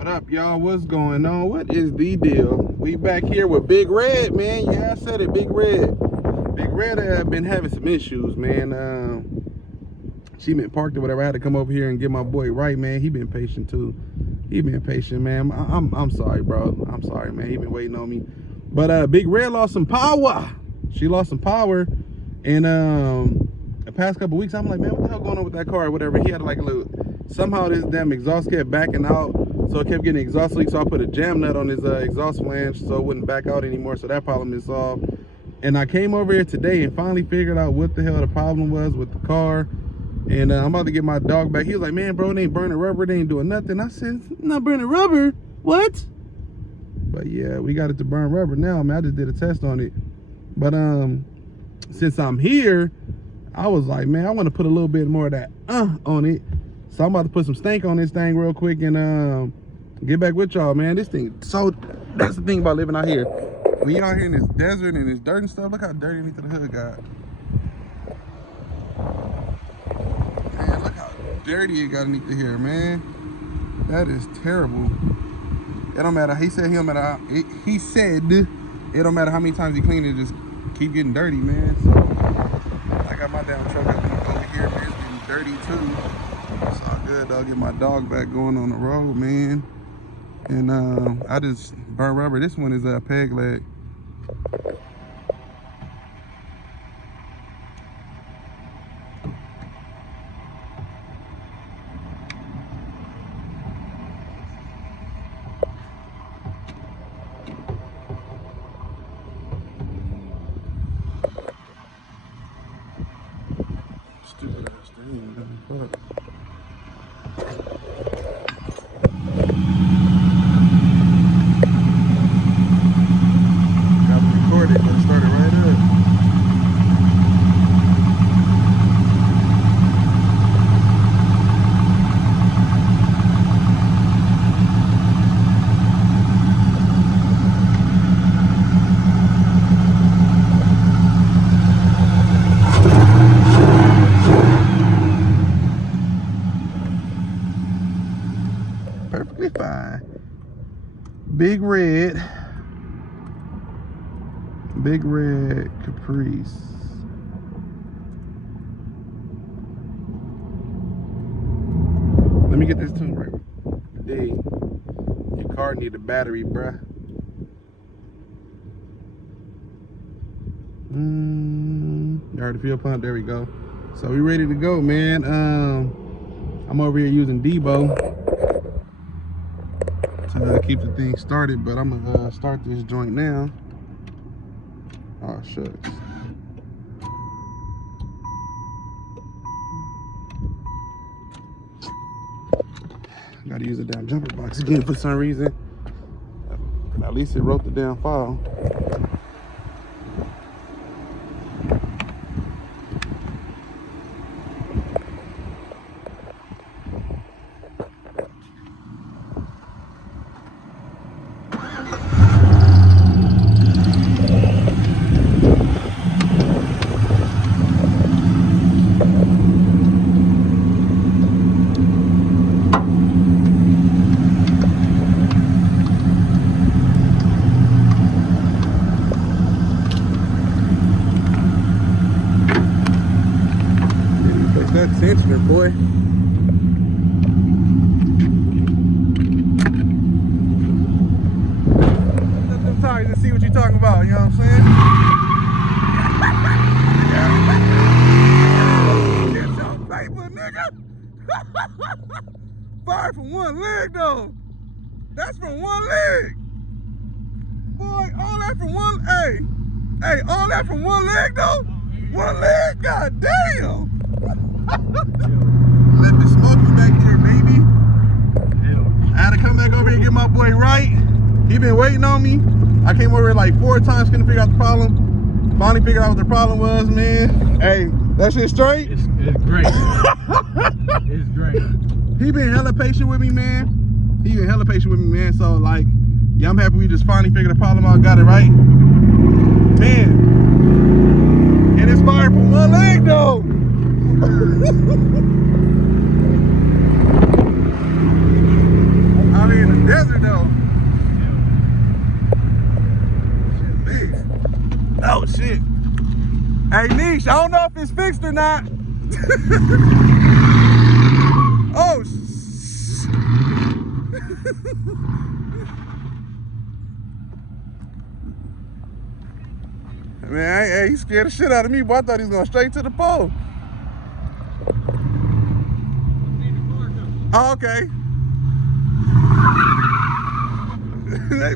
What up, y'all? What's going on? What is the deal? We back here with Big Red, man. Yeah, I said it, Big Red. Big Red been having some issues, man. She been parked or whatever. I had to come over here and get my boy right, man. He been patient too. He been patient, man. I'm sorry, bro. I'm sorry, man. He been waiting on me. But Big Red lost some power. She lost some power, and the past couple weeks, I'm like, man, what the hell going on with that car or whatever? He had like a little. Somehow this damn exhaust kept backing out, so it kept getting exhaust leak. So I put a jam nut on his exhaust flange so it wouldn't back out anymore. So that problem is solved. And I came over here today and finally figured out what the hell the problem was with the car. And I'm about to get my dog back. He was like, man, bro, they ain't burning rubber, they ain't doing nothing. I said, not burning rubber? What? But yeah, we got it to burn rubber now, man. I just did a test on it. But since I'm here, I was like, man, I want to put a little bit more of that on it. So I'm about to put some stank on this thing real quick and get back with y'all, man. This thing, so that's the thing about living out here. When you're out here in this desert and this dirt and stuff, look how dirty underneath the hood got. Man, look how dirty it got underneath the here, man. That is terrible. It don't matter. He said it don't matter how many times he cleaned it, just keep getting dirty, man. So I got my damn truck up over here, man. It's getting dirty too. It's all good. I'll get my dog back going on the road, man. And I just burnt rubber. This one is a peg leg. Stupid ass thing. Fuck. Perfectly fine. Big Red Caprice. Let me get this tune right. D, your car need a battery, bruh. You heard the fuel pump. There we go. So we ready to go, man. I'm over here using Debo to keep the thing started, but I'm gonna start this joint now. Oh shucks. Gotta use a damn jumper box again for some reason. At least it wrote the damn file. That tensioner, boy. Let them tires and see what you're talking about, you know what I'm saying? Get your paper, nigga. Fire from one leg, though. That's from one leg. Boy, all that from one, hey, all that from one leg, though? One leg? God damn. Let the smoky back here, baby. I had to come back over here and get my boy right. He been waiting on me. I came over here like 4 times, couldn't figure out the problem. Finally figured out what the problem was, man. Hey, that shit straight? It's great. It's great. He been hella patient with me, man. He been hella patient with me, man. So like, yeah, I'm happy we just finally figured the problem out, got it right. Man. And it's fired from one leg though. I mean, the Hey, Niche, I don't know if it's fixed or not. Oh, man, hey, he scared the shit out of me, boy. I thought he was going straight to the pole. Oh, okay.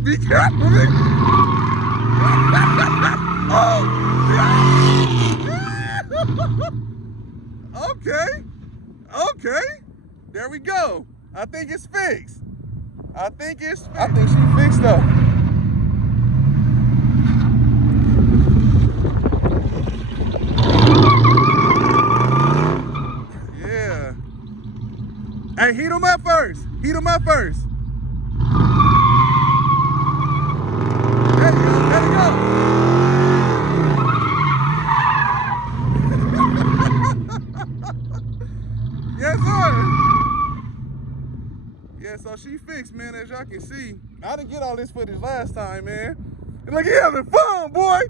Be careful, man. Oh, okay. Okay. There we go. I think it's fixed. I think she fixed though. Yeah. Hey, heat them up first. Heat them up first. There you go. There you go. Yes, sir. Yeah, so she fixed, man, as y'all can see. I didn't get all this footage last time, man. And look, he having fun, boy.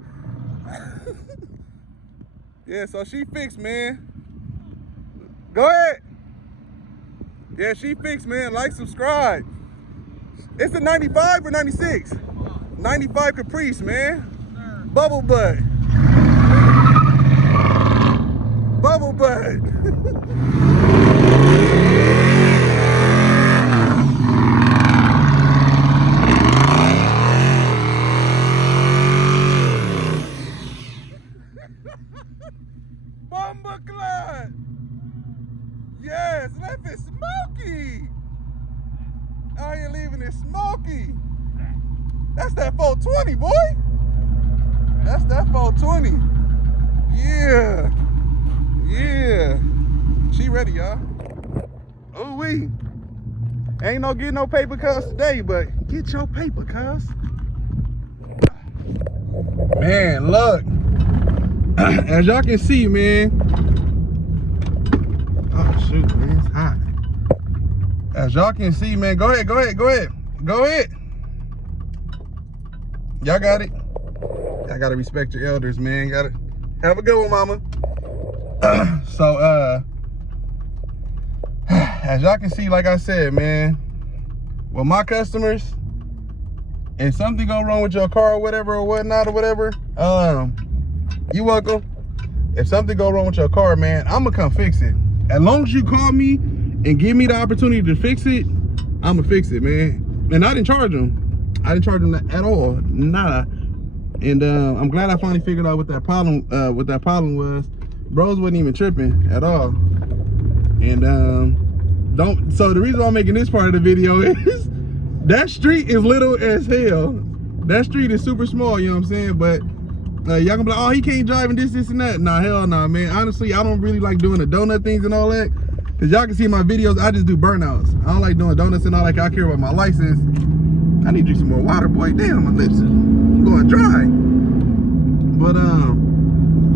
Yeah, so she fixed, man. Go ahead. Yeah, she fixed, man. Like, subscribe. It's a 95 or 96? 95 Caprice, man. Bubble butt. Bubble butt. Bumbleclad. Yes, left it smoky. Out here leaving it smoky. That's that 420, boy. That's that 420. Yeah. Yeah. She ready, y'all. Ooh wee. Ain't no getting no paper cuts today, but get your paper cuts. Man, look. As y'all can see, man. Oh shoot, man, it's hot. As y'all can see, man, go ahead. Y'all got it. I gotta respect your elders, man. Gotta have a good one, mama. So, as y'all can see, like I said, man, with my customers, if something go wrong with your car or whatever or whatnot or whatever, you welcome. If something go wrong with your car, man, I'm gonna come fix it. As long as you call me and give me the opportunity to fix it, I'm gonna fix it, man. And I didn't charge them. I didn't charge them at all, nada. And I'm glad I finally figured out what that problem was. Bros wasn't even tripping at all. And so the reason why I'm making this part of the video is that street is little as hell. That street is super small, you know what I'm saying? But y'all gonna be like, oh, he can't drive and this and that. Nah, hell nah, man. Honestly, I don't really like doing the donut things and all that. Cause y'all can see in my videos, I just do burnouts. I don't like doing donuts and all that. I care about my license. I need to drink some more water, boy. Damn, my lips are going dry. But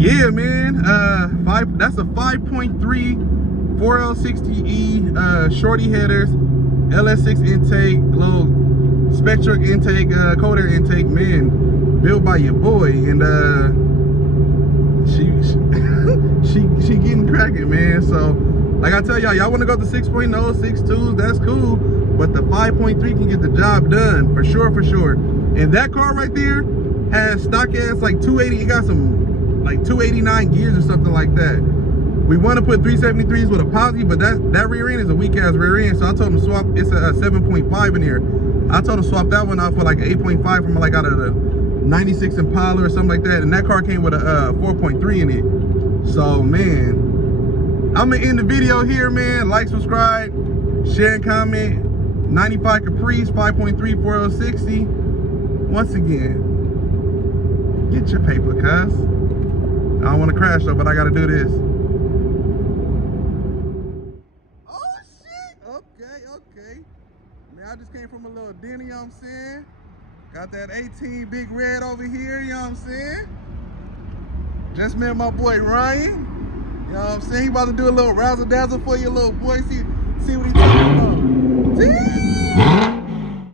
yeah, man. That's a 5.3 4L60E Shorty headers, ls6 intake, little spectrum intake, cold air intake, man. Built by your boy, and she getting cracking, man. So like I tell y'all want to go to 6.0, 6.2s, that's cool, but the 5.3 can get the job done for sure. And that car right there has stock ass like 280. It got some like 289 gears or something like that. We want to put 373s with a posi, but that rear end is a weak ass rear end. So I told him to swap. It's a 7.5 in here. I told him to swap that one out for like an 8.5 from like out of the 96 Impala or something like that. And that car came with a 4.3 in it. So man, I'm gonna end the video here, man. Like, subscribe, share, and comment. 95 Caprice, 5.3 4L60. Once again, get your paper, cuz. I don't want to crash though, but I gotta do this. Oh shit! Okay. Man, I just came from a little dinner, you know what I'm saying? Got that 18 Big Red over here, you know what I'm saying? Just met my boy Ryan. You know what I'm saying? He about to do a little razzle dazzle for you, little boy. See what he's talking about.